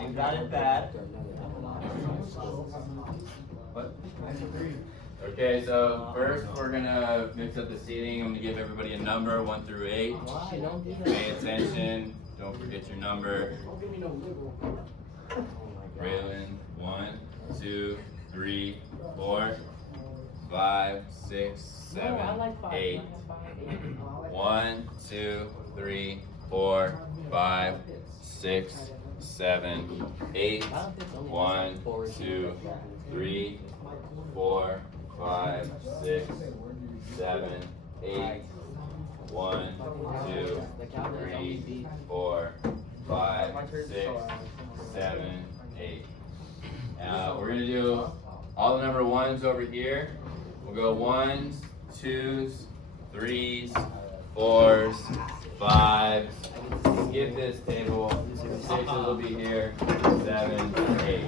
You got it bad. Okay, so first we're gonna mix up the seating. I'm gonna give everybody a number, 1 through 8. Pay attention. Don't forget your number. Raylan, 1, 2, 3, 4, 5, 6, 7, 8. 1, 2, 3, 4, 5, 6, 7, 8. 1, 2, 3, 4, 5, 6, 7, 8. 1, 2, 3, 4, 5, 6, 7, 8. We're gonna do all the number 1s over here. We'll go 1s, 2s, 3s, 4s, 5s. Skip this table. 6s will be here. 7, 8.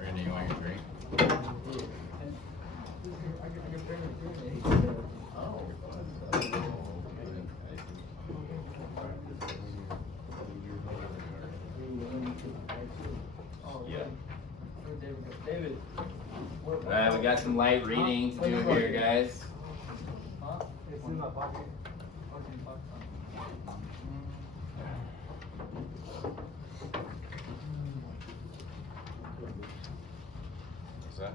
Randy, you want your drink? Alright, we got some light reading to do here, guys. What's that?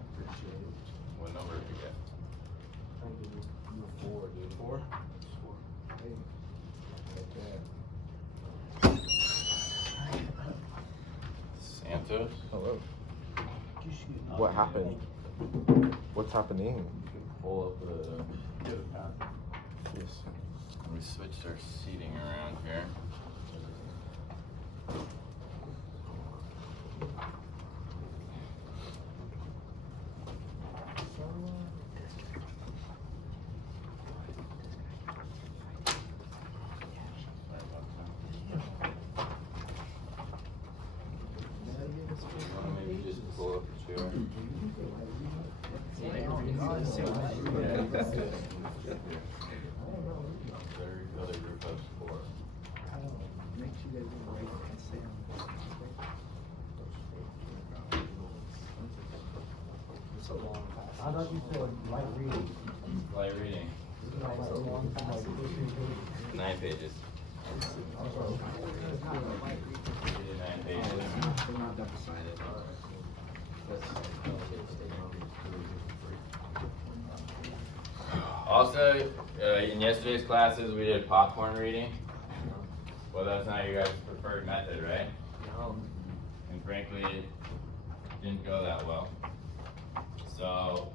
What number did you get? 4, dude. 4? Santos? Hello. What happened? What's happening? Pull up the. Yes. We switched our seating around here. Maybe just pull up the chair. Every other group has 4. I thought you said light reading. Light reading. 9 pages. 9 pages. We're not that decided. Also, in yesterday's classes, we did popcorn reading. Well, that's not your guys' preferred method, right? No. And frankly, it didn't go that well. So,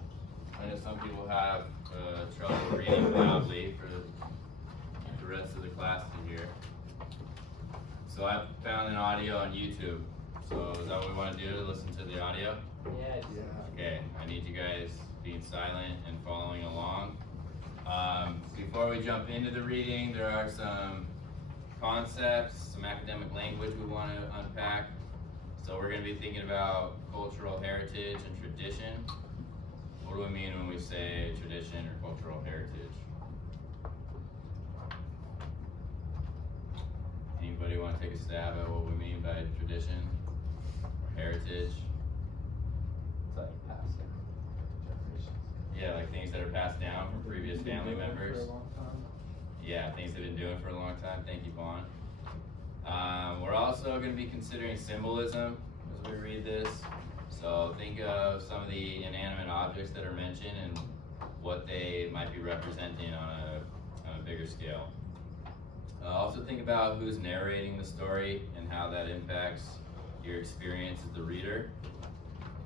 I know some people have trouble reading loudly for the rest of the class to hear. So I found an audio on YouTube. So is that what we want to do, to listen to the audio? Yes. Okay, I need you guys being silent and following along. Before we jump into the reading, there are some concepts, some academic language we want to unpack. So we're going to be thinking about cultural heritage and tradition. What do we mean when we say tradition or cultural heritage? Anybody want to take a stab at what we mean by tradition or heritage? It's like past generations. Yeah, like things that are passed down from previous family members. For a long time. Yeah, things they've been doing for a long time. Thank you, Vaughn. We're also going to be considering symbolism as we read this. So think of some of the inanimate objects that are mentioned and what they might be representing on a bigger scale. Also think about who's narrating the story and how that impacts your experience as the reader.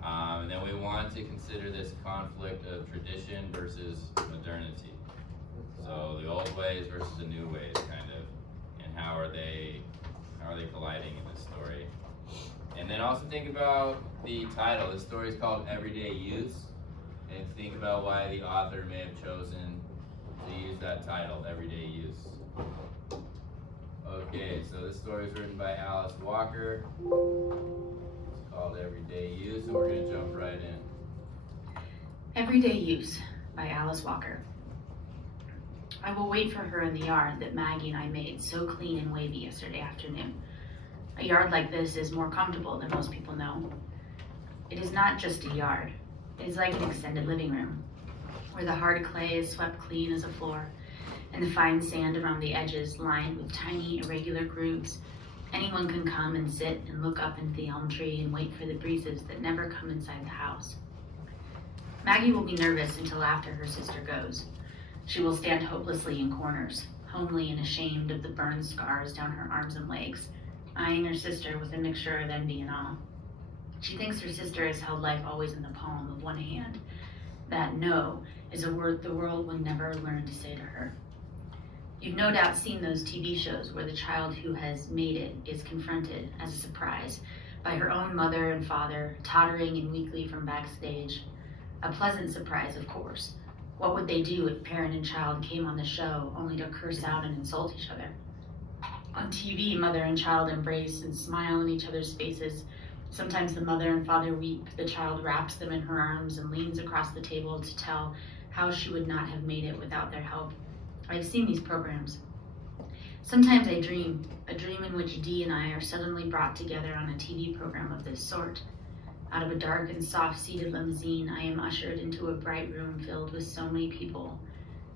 And then we want to consider this conflict of tradition versus modernity. So the old ways versus the new ways, kind of, and how are they colliding in this story? And then also think about the title. This story is called Everyday Use. And think about why the author may have chosen to use that title, Everyday Use. Okay, so this story is written by Alice Walker. It's called Everyday Use, and we're going to jump right in. Everyday Use by Alice Walker. I will wait for her in the yard that Maggie and I made so clean and wavy yesterday afternoon. A yard like this is more comfortable than most people know. It is not just a yard. It is like an extended living room, where the hard clay is swept clean as a floor, and the fine sand around the edges lined with tiny, irregular grooves. Anyone can come and sit and look up into the elm tree and wait for the breezes that never come inside the house. Maggie will be nervous until after her sister goes. She will stand hopelessly in corners, homely and ashamed of the burned scars down her arms and legs, eyeing her sister with a mixture of envy and awe. She thinks her sister has held life always in the palm of one hand. That no is a word the world will never learn to say to her. You've no doubt seen those TV shows where the child who has made it is confronted, as a surprise, by her own mother and father, tottering and weakly from backstage. A pleasant surprise, of course. What would they do if parent and child came on the show only to curse out and insult each other? On TV, mother and child embrace and smile in each other's faces. Sometimes the mother and father weep. The child wraps them in her arms and leans across the table to tell how she would not have made it without their help. I've seen these programs. Sometimes I dream, a dream in which Dee and I are suddenly brought together on a TV program of this sort. Out of a dark and soft-seated limousine, I am ushered into a bright room filled with so many people.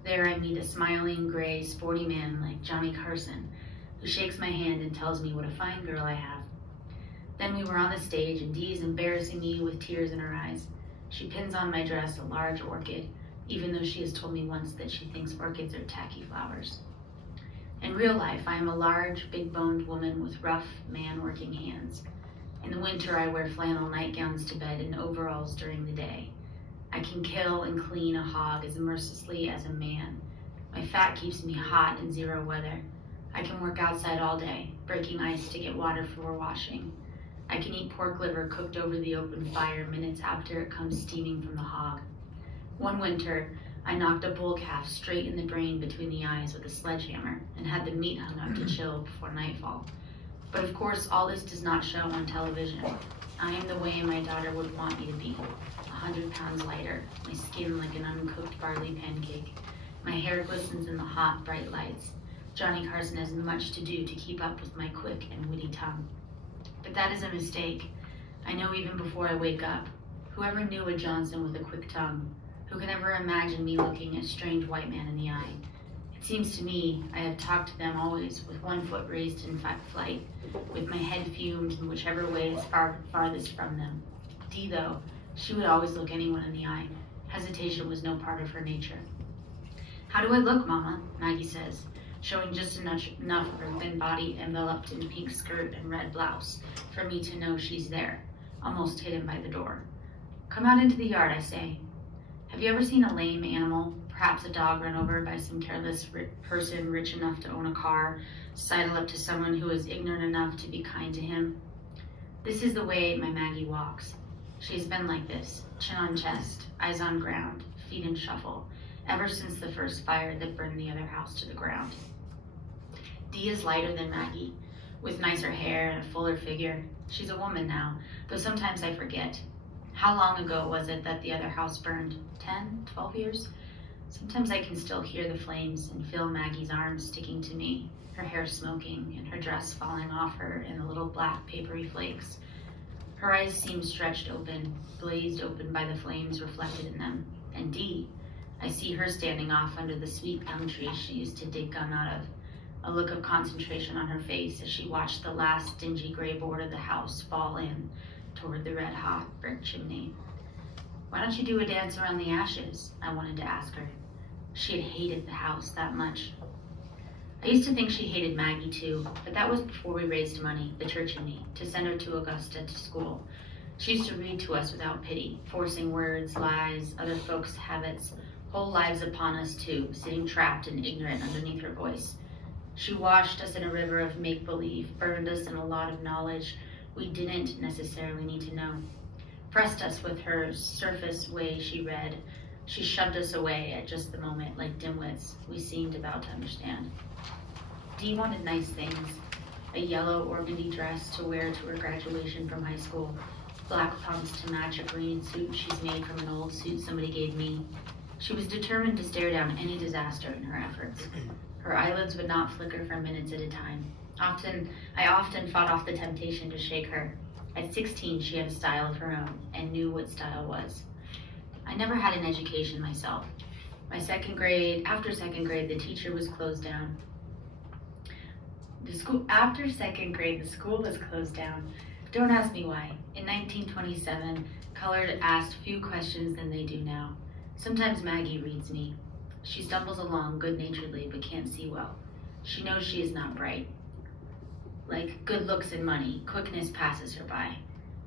There I meet a smiling, gray, sporty man like Johnny Carson, who shakes my hand and tells me what a fine girl I have. Then we were on the stage, and Dee is embarrassing me with tears in her eyes. She pins on my dress a large orchid, even though she has told me once that she thinks orchids are tacky flowers. In real life, I am a large, big-boned woman with rough, man-working hands. In the winter, I wear flannel nightgowns to bed and overalls during the day. I can kill and clean a hog as mercilessly as a man. My fat keeps me hot in zero weather. I can work outside all day, breaking ice to get water for washing. I can eat pork liver cooked over the open fire minutes after it comes steaming from the hog. One winter, I knocked a bull calf straight in the brain between the eyes with a sledgehammer and had the meat hung up to chill before nightfall. But of course, all this does not show on television. I am the way my daughter would want me to be, 100 pounds lighter, my skin like an uncooked barley pancake. My hair glistens in the hot, bright lights. Johnny Carson has much to do to keep up with my quick and witty tongue. But that is a mistake. I know even before I wake up. Whoever knew a Johnson with a quick tongue? Who can ever imagine me looking a strange white man in the eye? It seems to me I have talked to them always with one foot raised in flight, with my head fumed in whichever way is farthest from them. Dee, though, she would always look anyone in the eye. Hesitation was no part of her nature. How do I look, Mama? Maggie says, showing just enough of her thin body enveloped in pink skirt and red blouse for me to know she's there, almost hidden by the door. Come out into the yard, I say. Have you ever seen a lame animal, perhaps a dog run over by some careless person rich enough to own a car, sidle up to someone who is ignorant enough to be kind to him? This is the way my Maggie walks. She has been like this, chin on chest, eyes on ground, feet in shuffle, ever since the first fire that burned the other house to the ground. Dee is lighter than Maggie, with nicer hair and a fuller figure. She's a woman now, though sometimes I forget. How long ago was it that the other house burned? 10, 12 years? Sometimes I can still hear the flames and feel Maggie's arms sticking to me, her hair smoking and her dress falling off her in little black papery flakes. Her eyes seem stretched open, blazed open by the flames reflected in them. And Dee, I see her standing off under the sweet gum tree she used to dig gum out of, a look of concentration on her face as she watched the last dingy gray board of the house fall in toward the red-hot brick chimney. Why don't you do a dance around the ashes? I wanted to ask her. She had hated the house that much. I used to think she hated Maggie too, but that was before we raised money, the church and me, to send her to Augusta to school. She used to read to us without pity, forcing words, lies, other folks' habits, whole lives upon us too, sitting trapped and ignorant underneath her voice. She washed us in a river of make-believe, burned us in a lot of knowledge, we didn't necessarily need to know. Pressed us with her surface way she read. She shoved us away at just the moment, like dimwits we seemed about to understand. Dee wanted nice things. A yellow organdy dress to wear to her graduation from high school, black pumps to match a green suit she's made from an old suit somebody gave me. She was determined to stare down any disaster in her efforts. Her eyelids would not flicker for minutes at a time. I often fought off the temptation to shake her. At 16, she had a style of her own and knew what style was. I never had an education myself. After second grade, the teacher was closed down. After second grade, the school was closed down. Don't ask me why. In 1927, colored asked few questions than they do now. Sometimes Maggie reads me. She stumbles along good-naturedly but can't see well. She knows she is not bright. Like good looks and money, quickness passes her by.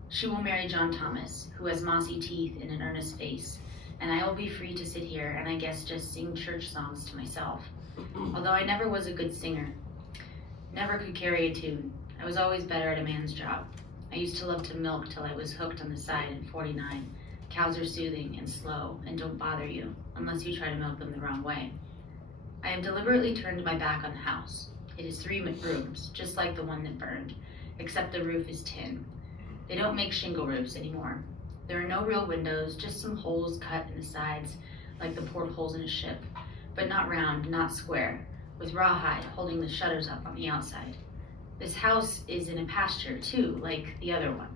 She will marry John Thomas, who has mossy teeth and an earnest face, and I will be free to sit here and I guess just sing church songs to myself. Although I never was a good singer, never could carry a tune. I was always better at a man's job. I used to love to milk till I was hooked on the side in 49. Cows are soothing and slow and don't bother you unless you try to milk them the wrong way. I have deliberately turned my back on the house. It is 3 rooms, just like the one that burned, except the roof is tin. They don't make shingle roofs anymore. There are no real windows, just some holes cut in the sides like the portholes in a ship, but not round, not square, with rawhide holding the shutters up on the outside. This house is in a pasture too, like the other one.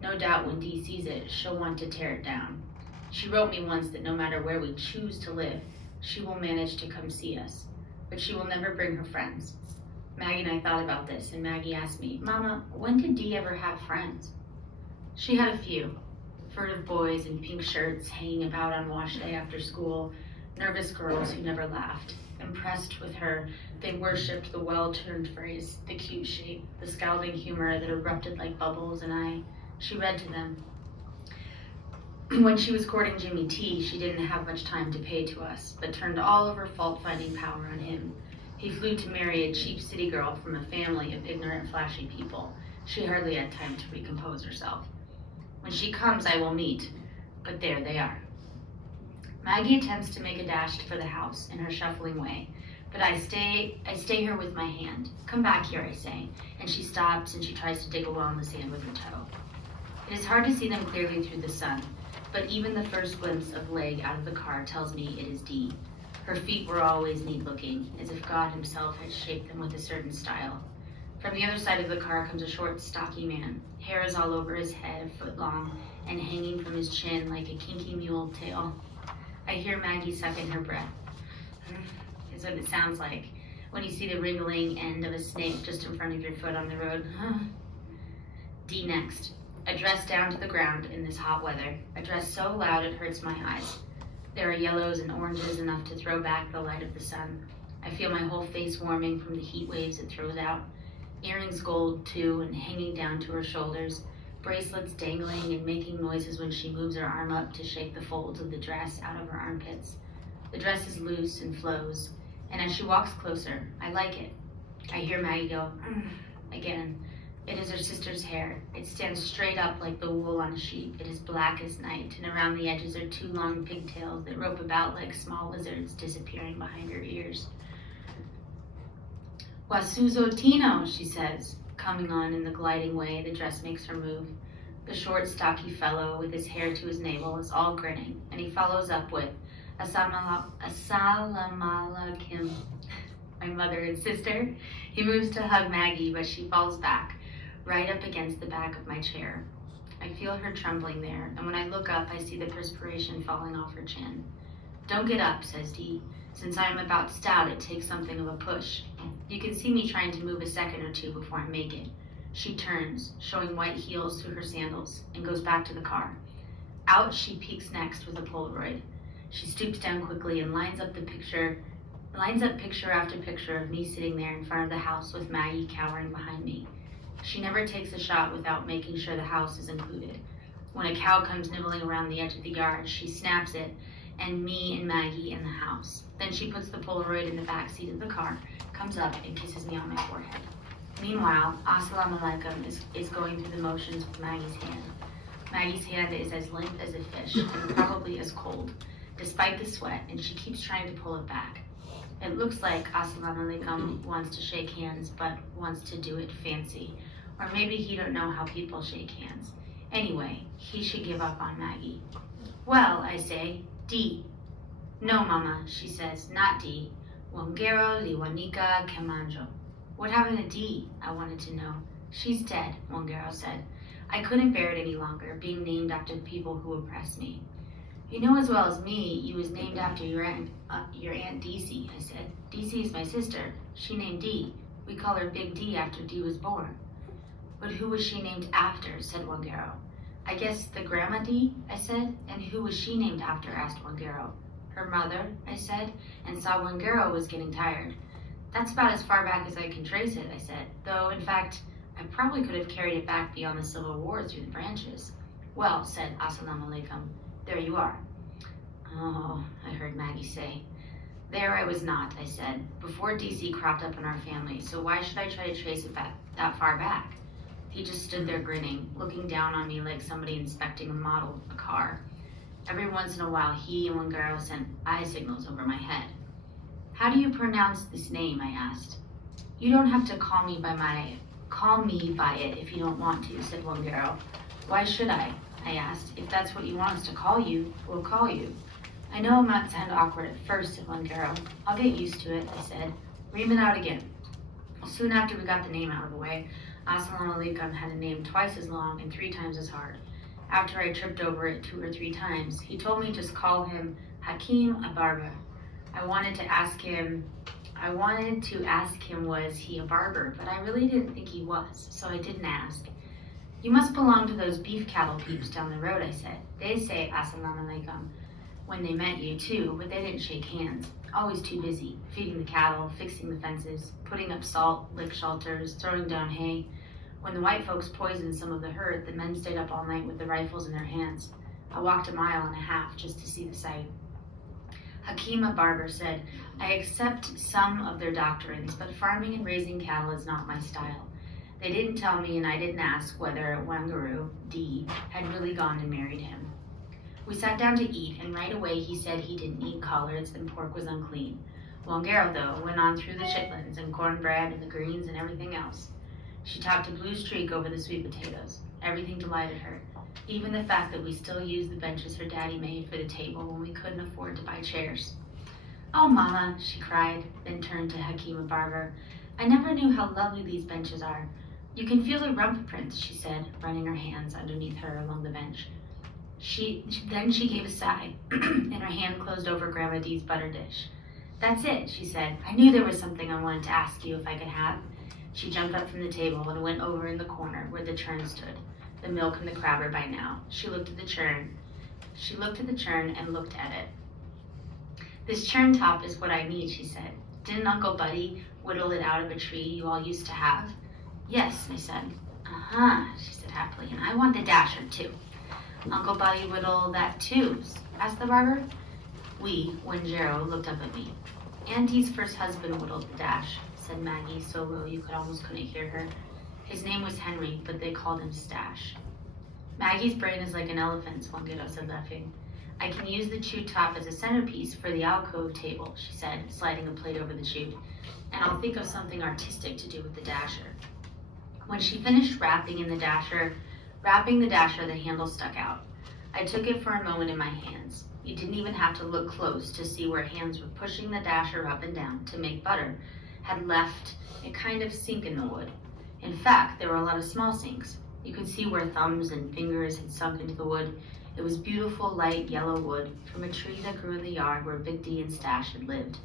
No doubt when Dee sees it, she'll want to tear it down. She wrote me once that no matter where we choose to live, she will manage to come see us, but she will never bring her friends. Maggie and I thought about this, and Maggie asked me, Mama, when did Dee ever have friends? She had a few. Furtive boys in pink shirts hanging about on wash day after school, nervous girls who never laughed. Impressed with her, they worshipped the well-turned phrase, the cute shape, the scalding humor that erupted like bubbles, and she read to them. When she was courting Jimmy T, she didn't have much time to pay to us, but turned all of her fault-finding power on him. He flew to marry a cheap city girl from a family of ignorant, flashy people. She hardly had time to recompose herself. When she comes, I will meet, but there they are. Maggie attempts to make a dash for the house in her shuffling way, but I stay her with my hand. Come back here, I say, and she stops and she tries to dig a well in the sand with her toe. It is hard to see them clearly through the sun, but even the first glimpse of leg out of the car tells me it is Dee. Her feet were always neat-looking, as if God himself had shaped them with a certain style. From the other side of the car comes a short, stocky man. Hair is all over his head, a foot long, and hanging from his chin like a kinky mule tail. I hear Maggie suck in her breath. Is what it sounds like when you see the wriggling end of a snake just in front of your foot on the road. Dee next. A dress down to the ground in this hot weather. A dress so loud it hurts my eyes. There are yellows and oranges enough to throw back the light of the sun. I feel my whole face warming from the heat waves it throws out. Earrings gold too and hanging down to her shoulders. Bracelets dangling and making noises when she moves her arm up to shake the folds of the dress out of her armpits. The dress is loose and flows, and as she walks closer, I like it. I hear Maggie go, again. It is her sister's hair. It stands straight up like the wool on a sheep. It is black as night, and around the edges are 2 long pigtails that rope about like small lizards disappearing behind her ears. Wasuzotino, she says, coming on in the gliding way the dress makes her move. The short, stocky fellow with his hair to his navel is all grinning, and he follows up with, Assalamu alaikum, my mother and sister. He moves to hug Maggie, but she falls back, right up against the back of my chair. I feel her trembling there, and when I look up, I see the perspiration falling off her chin. Don't get up, says Dee. Since I am about stout, it takes something of a push. You can see me trying to move a second or two before I make it. She turns, showing white heels through her sandals, and goes back to the car. Out she peeks next with a Polaroid. She stoops down quickly and lines up picture after picture of me sitting there in front of the house with Maggie cowering behind me. She never takes a shot without making sure the house is included. When a cow comes nibbling around the edge of the yard, she snaps it, and me and Maggie in the house. Then she puts the Polaroid in the back seat of the car, comes up and kisses me on my forehead. Meanwhile, Assalamu alaikum is going through the motions with Maggie's hand. Maggie's hand is as limp as a fish and probably as cold, despite the sweat, and she keeps trying to pull it back. It looks like Assalamu alaikum wants to shake hands, but wants to do it fancy. Or maybe he don't know how people shake hands. Anyway, he should give up on Maggie. Well, I say, D. No, Mama, she says, not D. Wangero liwanika kemanjo. What happened to D? I wanted to know. She's dead, Wangero said. I couldn't bear it any longer, being named after the people who oppressed me. You know as well as me, you was named after your Aunt Dee, I said. Dee is my sister. She named Dee. We call her Big D after Dee was born. But who was she named after, said Wangero. I guess the Grandma Dee, I said. And who was she named after, asked Wangero. Her mother, I said, and saw Wangero was getting tired. That's about as far back as I can trace it, I said. Though, in fact, I probably could have carried it back beyond the Civil War through the branches. Well, said Assalamu alaikum, there you are. Oh, I heard Maggie say. There I was not, I said, before DC cropped up in our family, so why should I try to trace it back that far back? He just stood there grinning, looking down on me like somebody inspecting a model of a car. Every once in a while, he and Wangero sent eye signals over my head. How do you pronounce this name, I asked. You don't have to call me by it if you don't want to, said Wangero. Why should I asked. If that's what you want us to call you, we'll call you. I know it might sound awkward at first, said Wangero. I'll get used to it, I said. Ream it out again. Soon after we got the name out of the way, Assalamu alaikum had a name twice as long and 3 times as hard. After I tripped over it 2 or 3 times, he told me just call him Hakim Abarba. I wanted to ask him was he a barber, but I really didn't think he was, so I didn't ask. You must belong to those beef cattle peeps down the road, I said. They say Assalamu alaikum when they met you too, but they didn't shake hands. Always too busy, feeding the cattle, fixing the fences, putting up salt, lick shelters, throwing down hay. When the white folks poisoned some of the herd, the men stayed up all night with the rifles in their hands. I walked 1.5 miles just to see the sight. Hakima Barber said, I accept some of their doctrines, but farming and raising cattle is not my style. They didn't tell me, and I didn't ask whether Wangero D had really gone and married him. We sat down to eat, and right away he said he didn't eat collards and pork was unclean. Wangero, though, went on through the chitlins and cornbread and the greens and everything else. She talked a blue streak over the sweet potatoes. Everything delighted her, even the fact that we still used the benches her daddy made for the table when we couldn't afford to buy chairs. Oh, Mama, she cried, then turned to Hakima Barber. I never knew how lovely these benches are. You can feel the rump prints, she said, running her hands underneath her along the bench. Then she gave a sigh, and her hand closed over Grandma Dee's butter dish. That's it, she said. I knew there was something I wanted to ask you if I could have. She jumped up from the table and went over in the corner where the churn stood, the milk and the crabber by now. She looked at the churn and looked at it. This churn top is what I need, she said. Didn't Uncle Buddy whittle it out of a tree you all used to have? Yes, I said. Uh-huh, she said happily, and I want the dasher too. Uncle Buddy whittle that too, asked the barber. Wangero looked up at me. Auntie's first husband whittled the dash, said Maggie so low you almost couldn't hear her. His name was Henry, but they called him Stash. Maggie's brain is like an elephant's, Wangero said, laughing. I can use the chute top as a centerpiece for the alcove table, she said, sliding a plate over the chute, and I'll think of something artistic to do with the dasher. When she finished wrapping the dasher, the handle stuck out. I took it for a moment in my hands. You didn't even have to look close to see where hands were pushing the dasher up and down to make butter had left a kind of sink in the wood. In fact, there were a lot of small sinks. You could see where thumbs and fingers had sunk into the wood. It was beautiful, light yellow wood from a tree that grew in the yard where Big D and Stash had lived.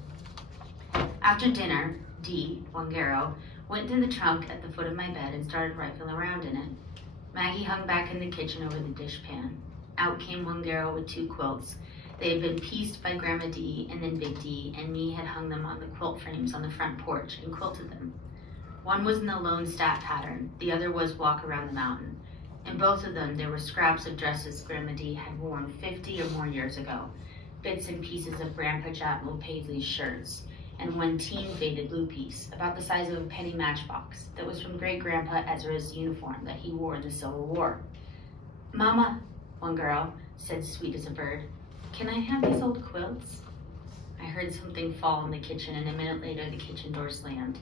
After dinner, Wangero, went to the trunk at the foot of my bed and started rifling around in it. Maggie hung back in the kitchen over the dishpan. Out came Wangero with 2 quilts. They had been pieced by Grandma D, and then Big D and me had hung them on the quilt frames on the front porch and quilted them. One was in the lone stat pattern, the other was walk around the mountain. In both of them, there were scraps of dresses Grandma D had worn 50 or more years ago, bits and pieces of Grandpa Jack Paisley's shirts, and one teen faded blue piece, about the size of a penny matchbox, that was from great-grandpa Ezra's uniform that he wore in the Civil War. "Mama," one girl said, sweet as a bird, "can I have these old quilts?" I heard something fall in the kitchen, and a minute later the kitchen door slammed.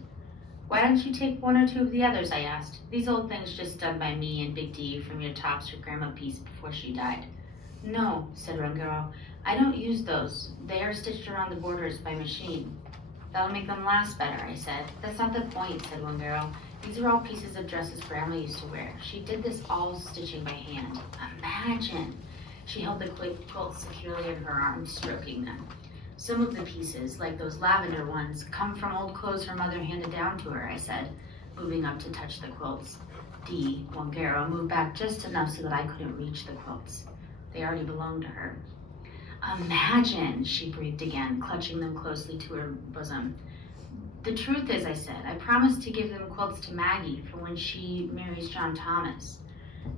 "Why don't you take one or two of the others?" I asked. "These old things just done by me and Big D from your tops for Grandma Peace before she died." "No," said one girl, "I don't use those. They are stitched around the borders by machine." "That'll make them last better," I said. "That's not the point," said one girl. "These are all pieces of dresses Grandma used to wear. She did this all stitching by hand. Imagine!" She held the quilts securely in her arms, stroking them. "Some of the pieces, like those lavender ones, come from old clothes her mother handed down to her," I said, moving up to touch the quilts. Dee, one girl, moved back just enough so that I couldn't reach the quilts. They already belonged to her. "Imagine," she breathed again, clutching them closely to her bosom. "The truth is," I said, "I promised to give them quilts to Maggie for when she marries John Thomas."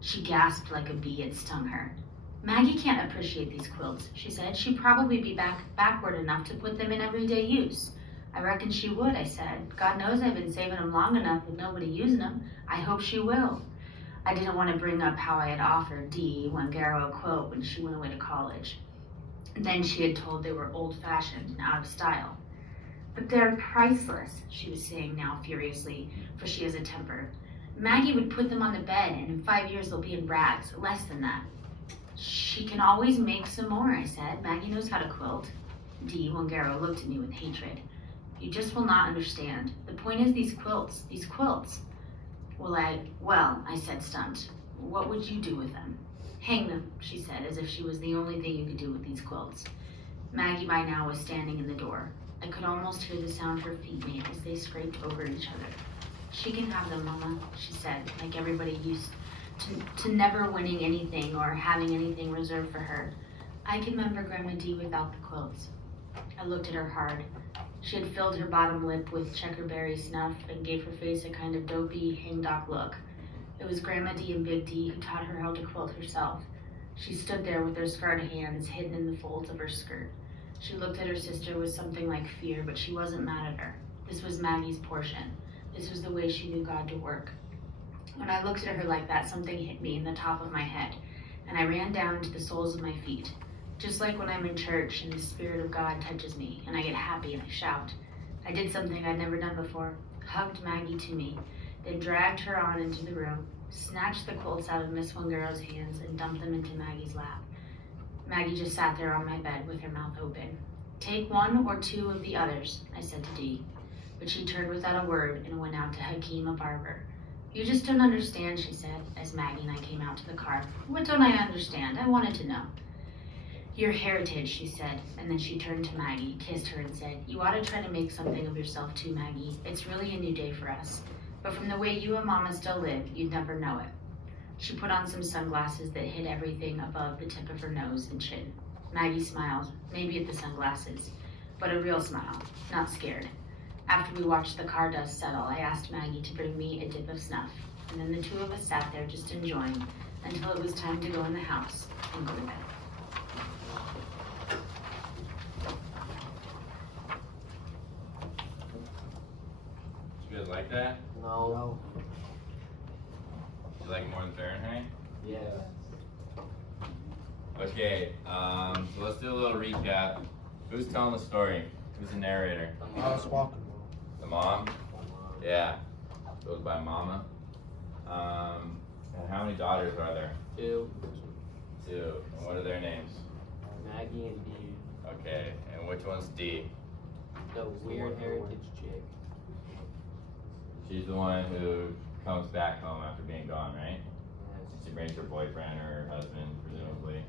She gasped like a bee had stung her. "Maggie can't appreciate these quilts," she said. "She'd probably be backward enough to put them in everyday use." "I reckon she would," I said. "God knows I've been saving them long enough with nobody using them. I hope she will." I didn't want to bring up how I had offered Dee Wangaro a quilt when she went away to college. Then she had told they were old-fashioned and out of style. "But they're priceless," she was saying now furiously, for she has a temper. "Maggie would put them on the bed, and in 5 years they'll be in rags, less than that." "She can always make some more," I said. "Maggie knows how to quilt." Dee Wangaro looked at me with hatred. "You just will not understand. The point is these quilts. Well, I said, stumped. "What would you do with them?" "Hang them," she said, as if she was the only thing you could do with these quilts. Maggie by now was standing in the door. I could almost hear the sound her feet made as they scraped over each other. "She can have them, Mama," she said, like everybody used to never winning anything or having anything reserved for her. I can remember Grandma Dee without the quilts. I looked at her hard. She had filled her bottom lip with checkerberry snuff and gave her face a kind of dopey, hangdog look. It was Grandma Dee and Big D who taught her how to quilt herself. She stood there with her scarred hands hidden in the folds of her skirt. She looked at her sister with something like fear, but she wasn't mad at her. This was Maggie's portion. This was the way she knew God to work. When I looked at her like that, something hit me in the top of my head, and I ran down to the soles of my feet. Just like when I'm in church and the Spirit of God touches me, and I get happy and I shout. I did something I'd never done before, hugged Maggie to me, then dragged her on into the room, snatched the quilts out of Miss Wangaro's hands, and dumped them into Maggie's lap. Maggie just sat there on my bed with her mouth open. "Take one or two of the others," I said to Dee. But she turned without a word and went out to Hakeem, a barber. "You just don't understand," she said, as Maggie and I came out to the car. "What don't I understand? I wanted to know." "Your heritage," she said, and then she turned to Maggie, kissed her, and said, "You ought to try to make something of yourself too, Maggie. It's really a new day for us. But from the way you and Mama still live, you'd never know it." She put on some sunglasses that hid everything above the tip of her nose and chin. Maggie smiled, maybe at the sunglasses, but a real smile, not scared. After we watched the car dust settle, I asked Maggie to bring me a dip of snuff, and then the two of us sat there just enjoying until it was time to go in the house and go to bed. You guys like that? No. You like it more than Fahrenheit? Yeah. Okay, so let's do a little recap. Who's telling the story? Who's the narrator? Alice Walker. The mom? Yeah. Goes by Mama. And how many daughters are there? Two. Two. And what are their names? Maggie and Dee. Okay, and which one's Dee? The weird heritage chick. She's the one who comes back home after being gone, right? Yes. She brings her boyfriend or her husband, presumably.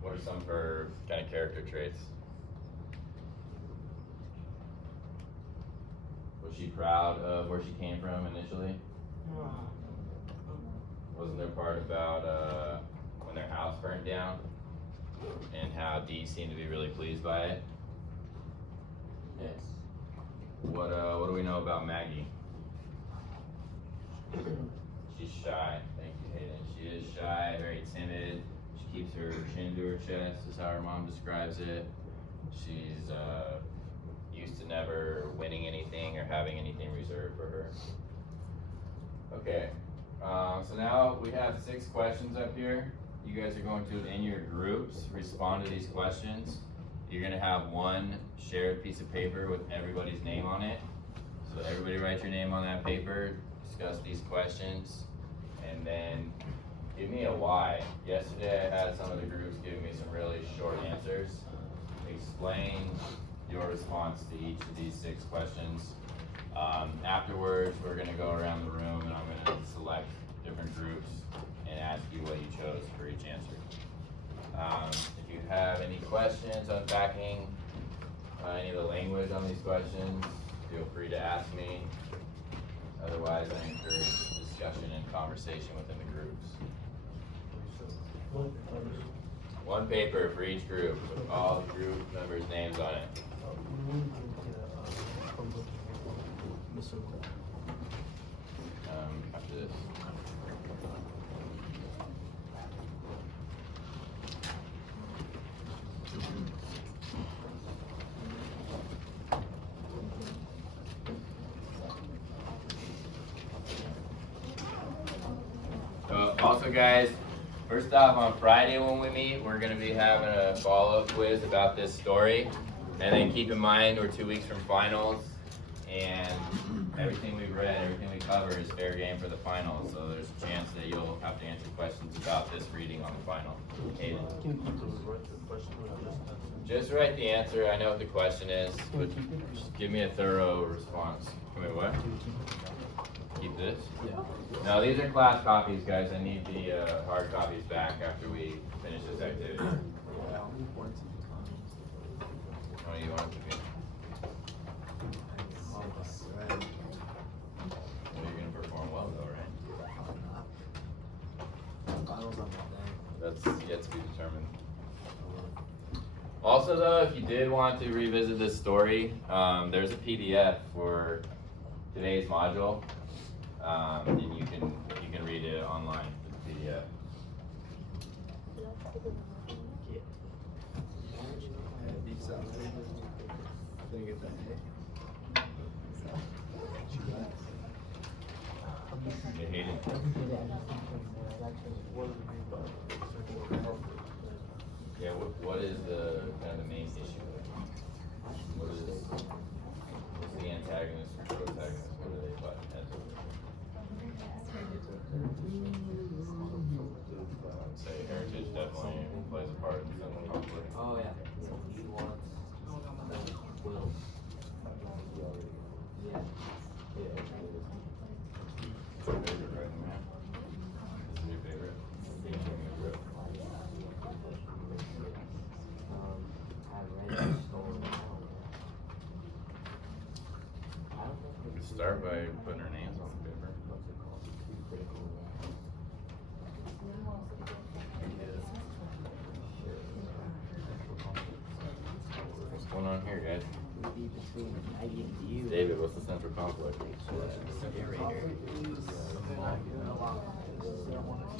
What are some of her kind of character traits? Was she proud of where she came from initially? Wasn't there part about when their house burnt down and how Dee seemed to be really pleased by it? Yes. What do we know about Maggie? She's shy. Thank you, Hayden. She is shy, very timid. She keeps her chin to her chest, is how her mom describes it. She's used to never winning anything or having anything reserved for her. Okay, so now we have 6 questions up here. You guys are going to, in your groups, respond to these questions. You're gonna have one shared piece of paper with everybody's name on it. So everybody write your name on that paper, discuss these questions, and then give me a why. Yesterday I had some of the groups give me some really short answers. Explain your response to each of these 6 questions. Afterwards, we're gonna go around the room and I'm gonna select different groups and ask you what you chose for each answer. If you have any questions unpacking any of the language on these questions, feel free to ask me. Otherwise, I encourage discussion and conversation within the groups. 1 paper for each group with all the group members' names on it. After this. Also guys, first off, on Friday when we meet, we're going to be having a follow-up quiz about this story. And then keep in mind, we're 2 weeks from finals, and everything we've read, everything we cover is fair game for the finals. So there's a chance that you'll have to answer questions about this reading on the final. Aiden. Just write the answer. I know what the question is, but just give me a thorough response. Wait, what? Keep this? Yeah. No, these are class copies, guys. I need the hard copies back after we finish this activity. What do you want it to be? You're gonna perform well though, right? That's yet to be determined. Also though, if you did want to revisit this story, there's a PDF for today's module. And you can read it online with the PDF. They hate it. Yeah, what is the kind of the main issue? What's the antagonist or protagonist? What are they butt heads over? I'd say heritage definitely plays a part in the conflict. Oh yeah. He wants Will. Yeah. What's your favorite right now? This is your favorite? I read the story. Start by putting our names on the paper. What's it called? Critical. What's going on here, guys? Would be between Maggie and you. David, what's the central conflict? They want to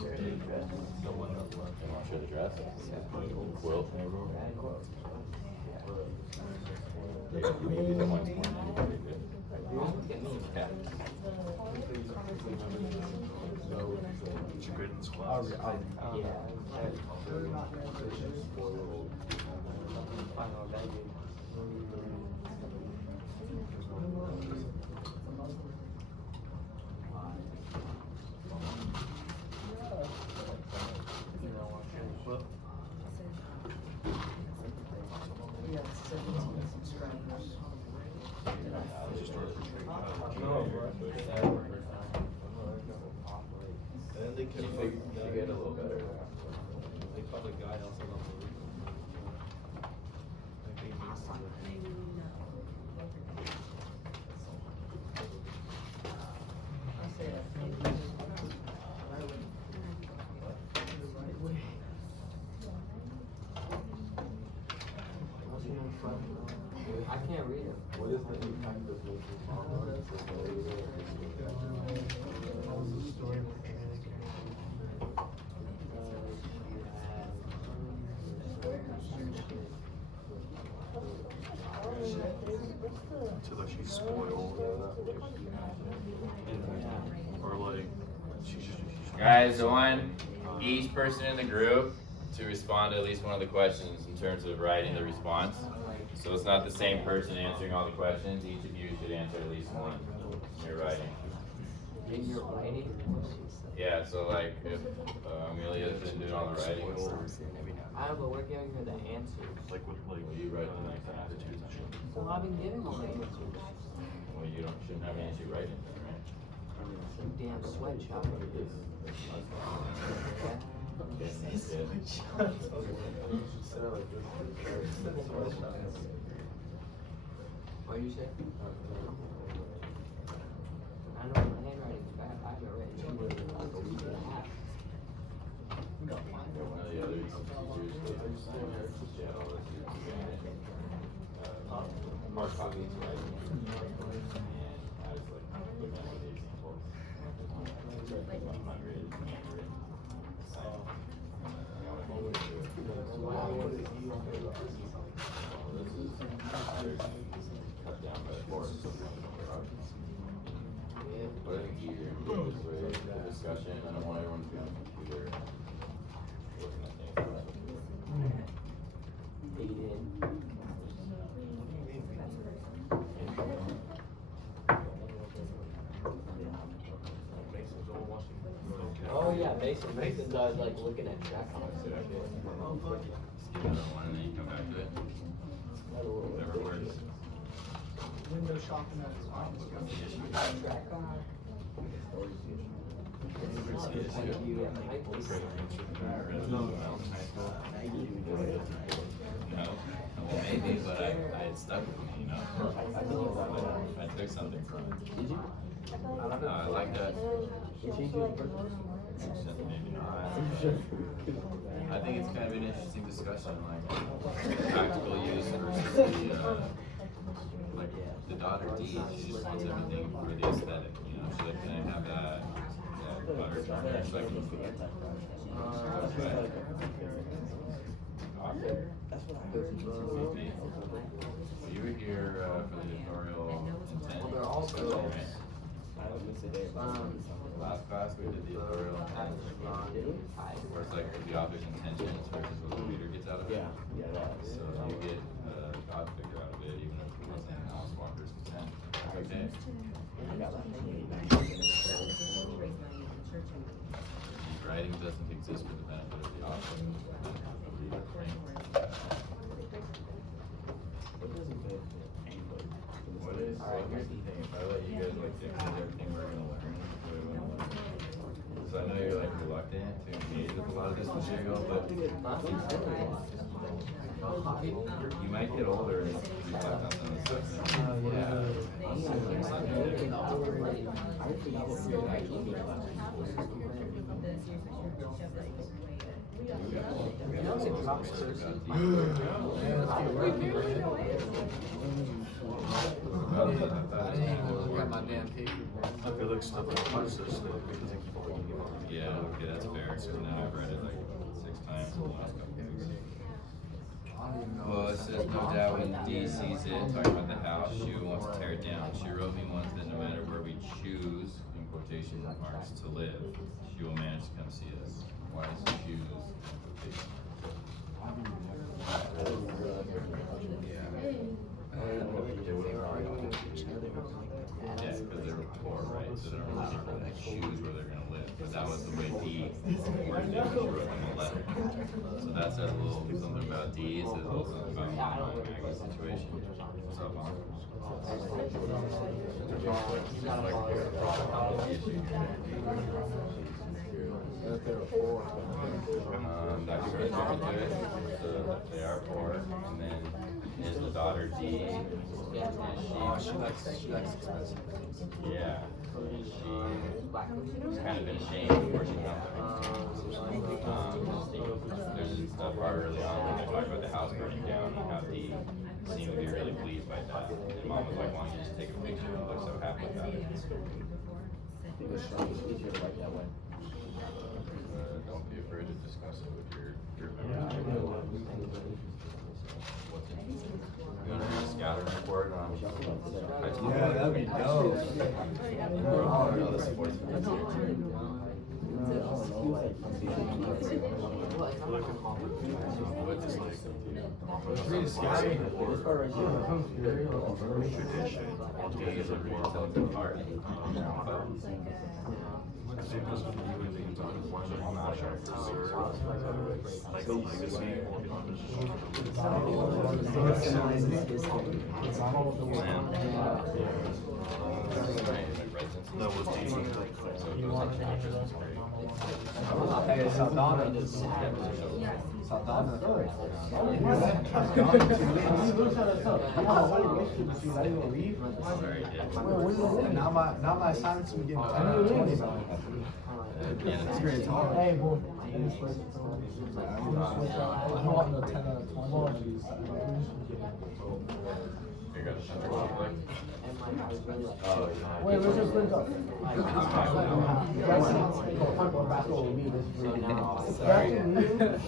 share the dress? Quilt in every room? Maybe the one's more than anybody did. Yeah. She get a little better. They probably guide us along the route. I think I can't read it. what is the impact of making hormones? What was the story with to like she's spoiled, or like she's Guys, I want each person in the group to respond to at least one of the questions in terms of writing the response. So it's not the same person answering all the questions. Each of you should answer at least one in your writing. In your writing? Yeah, so like if Amelia didn't do it on the writing order, I know, but we're giving her the answers. like with like well, you write the next answer. Well, I've been giving all the answers. Well, you shouldn't have an issue writing them, right? You damn sweatshop. What you say? I know my handwriting's bad. I haven't written two words in like a week and a half. One of the other teachers gave her some, yeah, all the teachers, hard copies, right? And I was like, looking at the examples. I'm not really handwritten. This is cut down by the forest. But I think you're gonna do this way, the discussion, I don't want everyone to be on the computer looking at things. Fade in. Oh yeah, Mason's always like looking at track on Just give another one and then you come back to it. Whatever works. Window shopping at its finest. track on. Where's the issue? No, well maybe, but it stuck with me, you know? I took something from it. Did you? I don't know, I like that. Maybe not. I think it's kind of an interesting discussion, like practical use versus like the daughter D, she just wants everything for the aesthetic, you know, she's like, can I have that butter turner, she's like, excuse me. You were here for the tutorial intent. Well, they're also, discussion, right? Last class we did the tutorial intent, where it's like the object intentions versus what the reader gets out of it. So you get a God figure out of it, even if it wasn't Alice Walker's intent. Okay. Writing doesn't exist for the benefit of the author. The reader thing. What is, well, here's the thing, if I let you guys like dictate everything we're gonna learn, what do we wanna learn? So I know you're like reluctant to engage with a lot of this material, but you might get older and reflect on some of the stuff. look at my damn paper. I feel like stuff like this. Yeah, okay, that's fair, because now I've read it like 6 times in the last couple of weeks. Well, it says, no doubt when Dee sees it, talking about the house, she wants to tear it down. She wrote me once that no matter where we choose, in quotation marks, to live, she will manage to come see us. Why does choose, in quotation Yeah, because they were poor, right? So they don't really get to choose where they're gonna live. But that was the way Dee worded it when she wrote in the letter. So that says a little something about Dee, it says a little something about Maggie's situation. What's up, Mom? Dr. Smith took me to it, so they are poor, and then is the daughter Dee, and she likes expensive things. Yeah, she's kind of been ashamed before she comes there's some stuff right early on when they talk about the house burning down and how Dee seemed to be really pleased by that. And Mom was like, why don't you just take a picture and look so happy about it. Don't be afraid to discuss it with your members. You want to do a scouting report on Yeah, that'd be dope. Oh, no, the sports. Pretty scary. Hey, Saldana. Saldana. And now my assignments are getting 10 out of 20. It's great talk. Hey, boy. I don't want no 10 out of 20. Wait, where's your print up?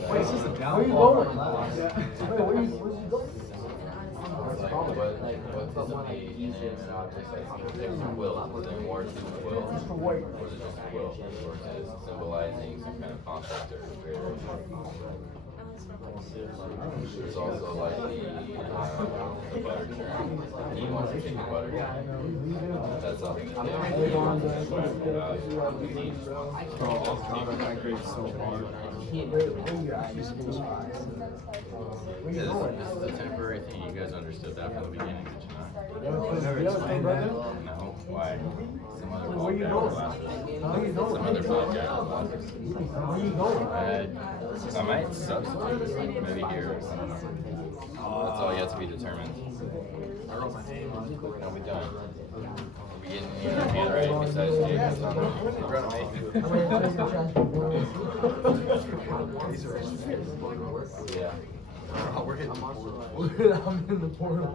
Wait, it's just a downfall. Where are you going? What will? Is there more to the will? Or is it just a will? Or is it symbolizing some kind of concept or spirit? There's also like the butter churn. He wants to take the butter. That's something that This is a temporary thing. You guys understood that from the beginning, did you not? Never explained that. No. Why? Some other podcast. I might substitute, maybe here. I don't know. That's all yet to be determined. I wrote my name on it. Are we done? Are we getting your hand right besides Jacob's on Yeah. We're hitting the portal. I'm in the portal.